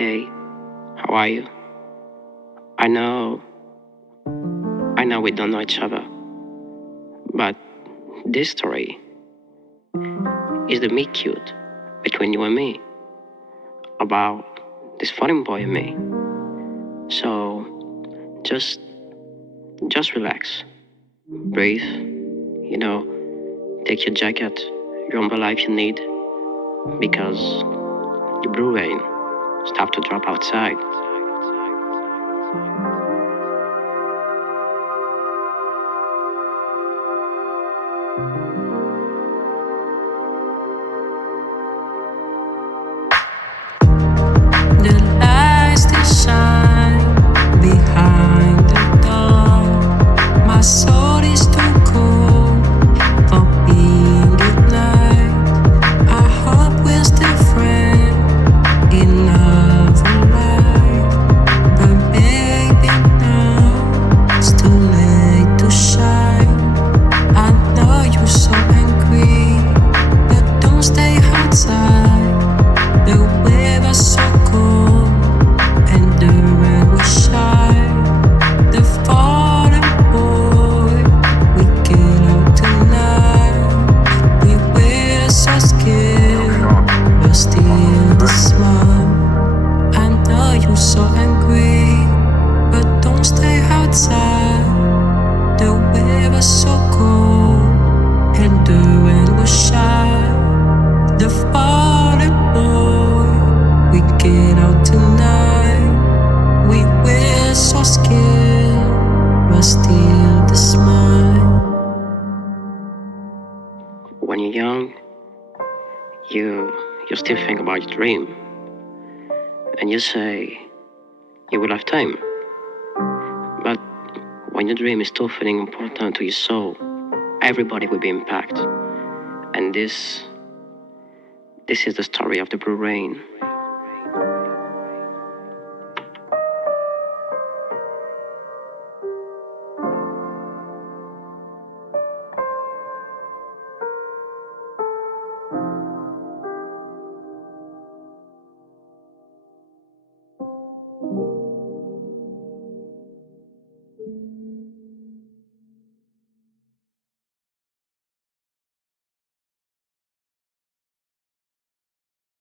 Hey, how are you? I know, I know we don't know each other, but this story is the meet cute between you and me about this foreign boy and me. So just just relax, breathe, you know, take your jacket, your umbrella if you need, because the blue rain start to drop outside. The lights that shine behind the door. My soul is too cold for being ignited. I hope we're still friends in another life. But baby, now it's too late to shine. I know you're so angry, but don't stay outside. The weather's so cold and the rain will shine. The fallen boy, we get out tonight. We were so scared, but still the smile. I know you're so angry, but don't stay outside. The weather's so cold and the rain will shine. The fallen boy, we get out tonight. We were so scared, but still the smile. When you're young, you still think about your dream, and you say you will have time. But when your dream is still feeling important to your soul, everybody will be impacted. And this is the story of the blue rain.